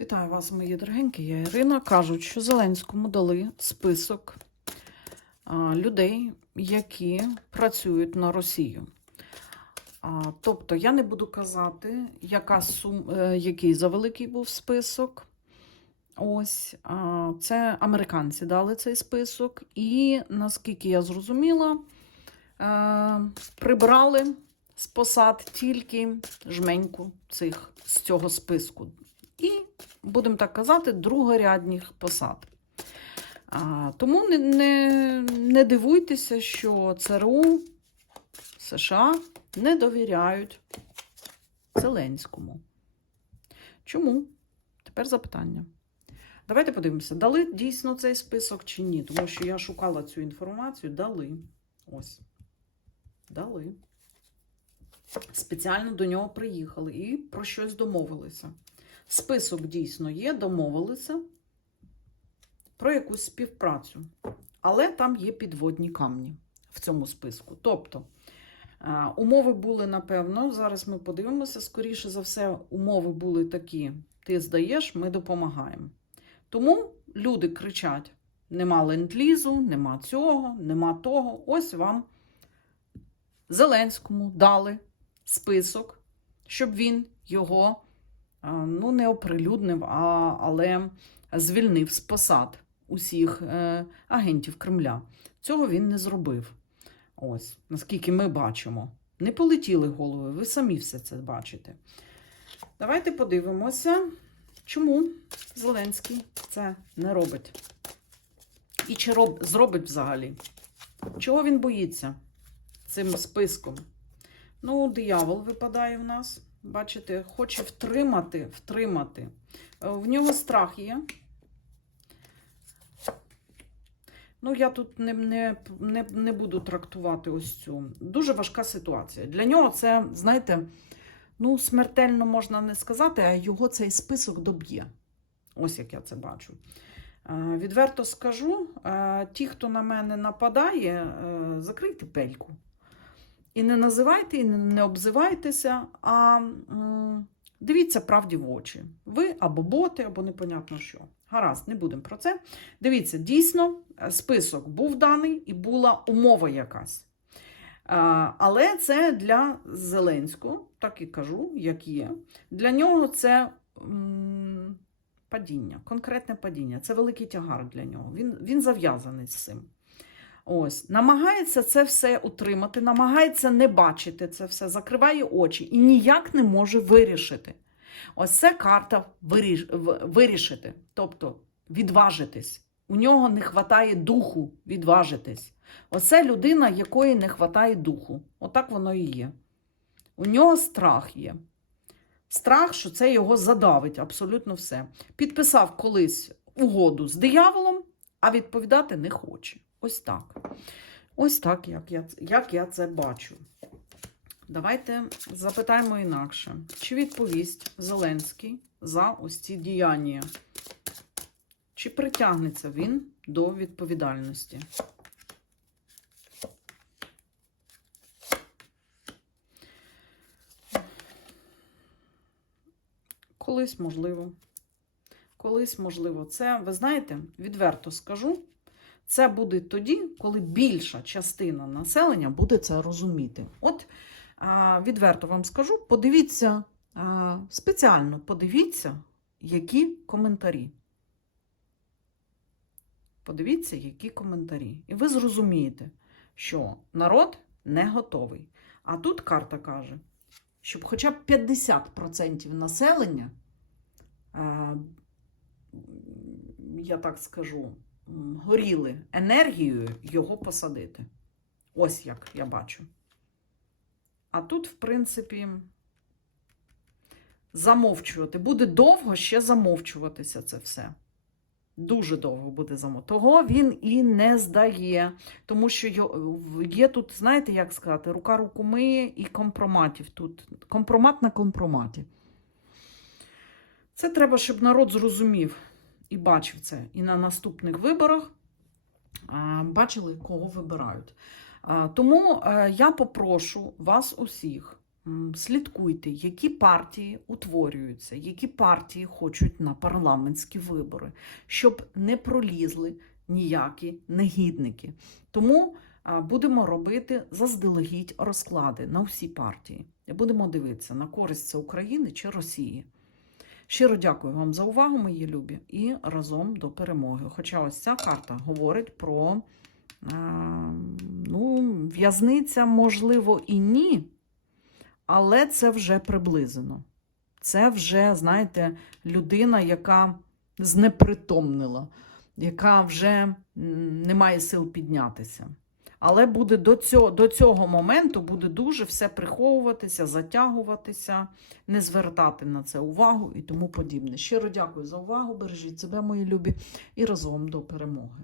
Вітаю вас, мої дорогенькі. Я Ірина. Кажуть, що Зеленському дали список людей, які працюють на Росію. Тобто я не буду казати, яка сум, е, який завеликий був список. Ось це американці дали цей список, і наскільки я зрозуміла, е, прибрали з посад тільки жменьку цих з цього списку. І, будемо так казати, другорядних посад. А, тому не, не, не дивуйтеся, що ЦРУ США не довіряють Зеленському. Чому? Тепер запитання. Давайте подивимося, дали дійсно цей список чи ні, тому що я шукала цю інформацію, дали. Ось. Дали. Спеціально до нього приїхали і про щось домовилися. Список дійсно є, домовилися про якусь співпрацю. Але там є підводні камні в цьому списку. Тобто, е, умови були, напевно, зараз ми подивимося, скоріше за все, умови були такі: ти здаєш, ми допомагаємо. Тому люди кричать: нема ленд-лізу, нема цього, нема того. Ось вам Зеленському дали список, щоб він його ну, не оприлюднив, а, але звільнив з посад усіх е, агентів Кремля. Цього він не зробив. Ось, наскільки ми бачимо. Не полетіли голови, ви самі все це бачите. Давайте подивимося, чому Зеленський це не робить. І чи роб, зробить взагалі? Чого він боїться цим списком? Ну, диявол випадає в нас. Бачите, хоче втримати, втримати. Е, В нього страх є. Ну, я тут не, не, не, не буду трактувати ось цю. Дуже важка ситуація. Для нього це, знаєте, ну, смертельно можна не сказати, а його цей список доб'є. Ось як я це бачу. Е, Відверто скажу: е, ті, хто на мене нападає, закрийте пельку. І не називайте, і не- обзивайтеся, а дивіться правді в очі. Ви або боти, або непонятно що. Гаразд, не будемо про це. Дивіться, дійсно, е, список був даний і була умова якась. Але це для Зеленського, так і кажу, як є. Для нього це падіння, конкретне падіння. Це великий тягар для нього. Він, він зав'язаний з цим. Ось, намагається це все утримати, намагається не бачити це все, закриває очі і ніяк не може вирішити. Ось це карта виріш... вирішити, тобто відважитись. У нього не вистачає духу відважитись. Оце людина, якої не вистачає духу. Отак воно і є. У нього страх є. Страх, що це його задавить абсолютно все. Підписав колись угоду з дияволом, а відповідати не хоче. Ось так. Ось так, як я, як я це бачу. Давайте запитаємо інакше. Чи відповість Зеленський за ось ці діяння? Чи притягнеться він до відповідальності? Колись можливо. Колись можливо. Це, ви знаєте, відверто скажу, це буде тоді, коли більша частина населення буде це розуміти. От відверто вам скажу, подивіться, спеціально подивіться, які коментарі. Подивіться, які коментарі. І ви зрозумієте, що народ не готовий. А тут карта каже, щоб хоча б 50% населення, е, я так скажу, горіли енергією його посадити. Ось як я бачу. А тут, в принципі, замовчувати. Буде довго ще замовчуватися це все. Дуже довго буде замовчувати. Того він і не здає. Тому що є тут, знаєте, як сказати, рука руку миє і компроматів тут. Компромат на компроматі. Це треба, щоб народ зрозумів і бачив це. І на наступних виборах бачили, кого вибирають. Тому е, я попрошу вас усіх слідкуйте, які партії утворюються, які партії хочуть на парламентські вибори, щоб не пролізли ніякі негідники. Тому будемо робити заздалегідь розклади на всі партії. Будемо дивитися, на користь це України чи Росії. Щиро дякую вам за увагу, мої любі, і разом до перемоги. Хоча ось ця карта говорить про е, ну, в'язниця, можливо, і ні, але це вже приблизено. Це вже, знаєте, людина, яка знепритомнила, яка вже не має сил піднятися. Але буде до цього, до цього моменту буде дуже все приховуватися, затягуватися, не звертати на це увагу і тому подібне. Щиро дякую за увагу. Бережіть себе, мої любі, і разом до перемоги.